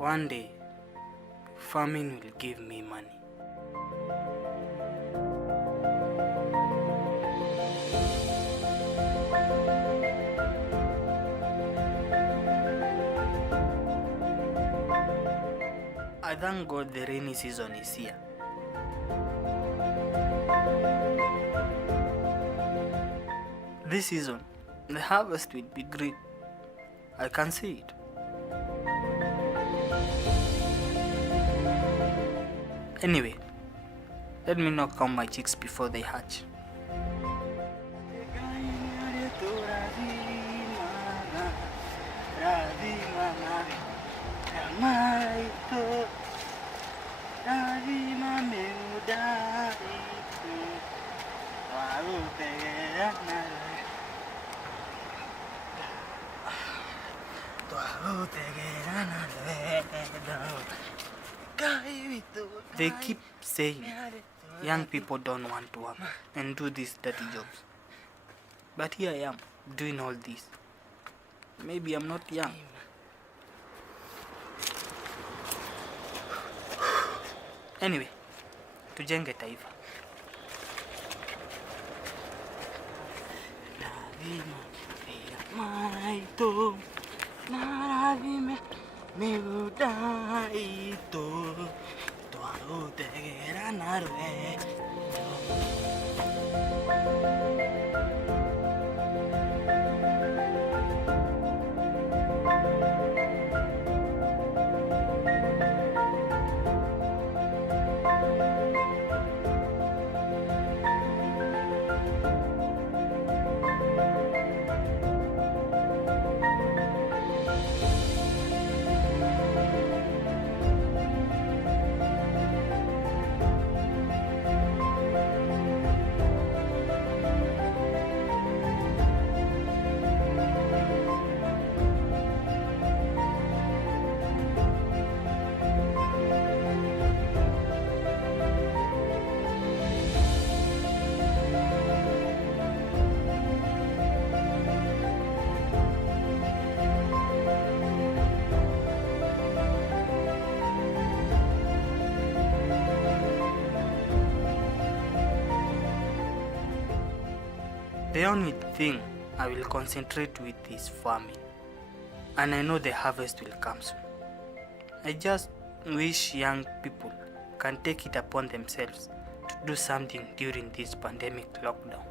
One day, farming will give me money. I thank God the rainy season is here. This season, the harvest will be great. I can see it. Anyway, let me knock on my chicks before they hatch. They keep saying young people don't want to work and do these dirty jobs. But here I am doing all this. Maybe I'm not young. Anyway, tujenge taifa. The only thing I will concentrate with is farming, and I know the harvest will come soon. I just wish young people can take it upon themselves to do something during this pandemic lockdown.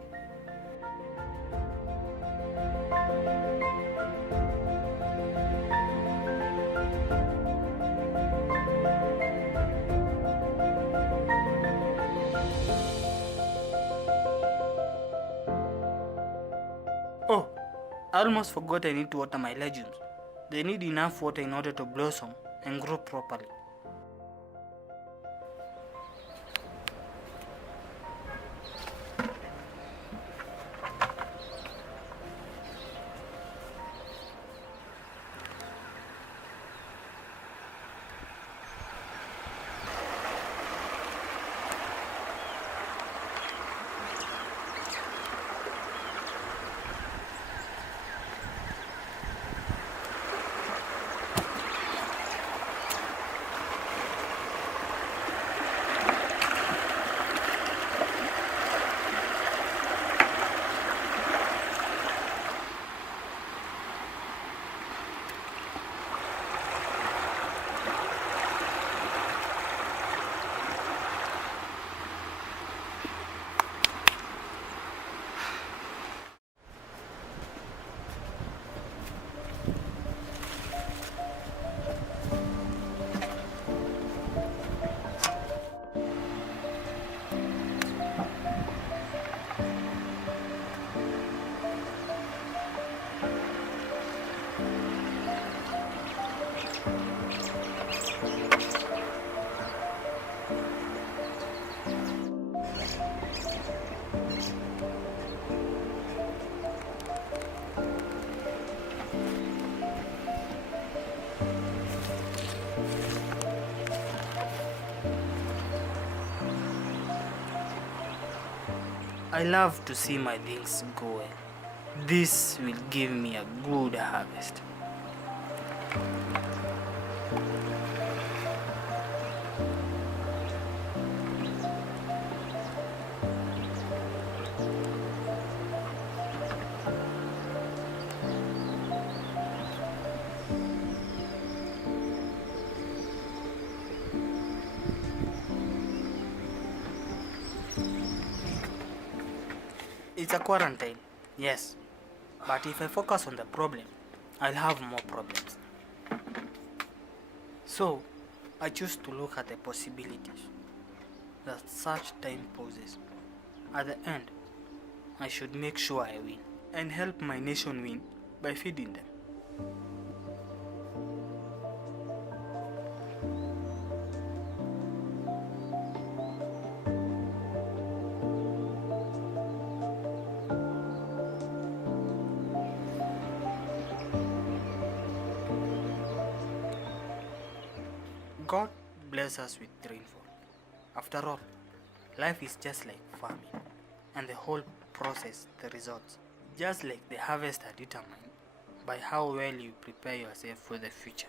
Oh, I almost forgot I need to water my legumes. They need enough water in order to blossom and grow properly. I love to see my things go well. This will give me a good harvest. It's a quarantine, yes. But if I focus on the problem, I'll have more problems. So, I choose to look at the possibilities that such time poses. At the end, I should make sure I win and help my nation win by feeding them. God bless us with rainfall. After all, life is just like farming, and the whole process, the results, just like the harvest are determined by how well you prepare yourself for the future.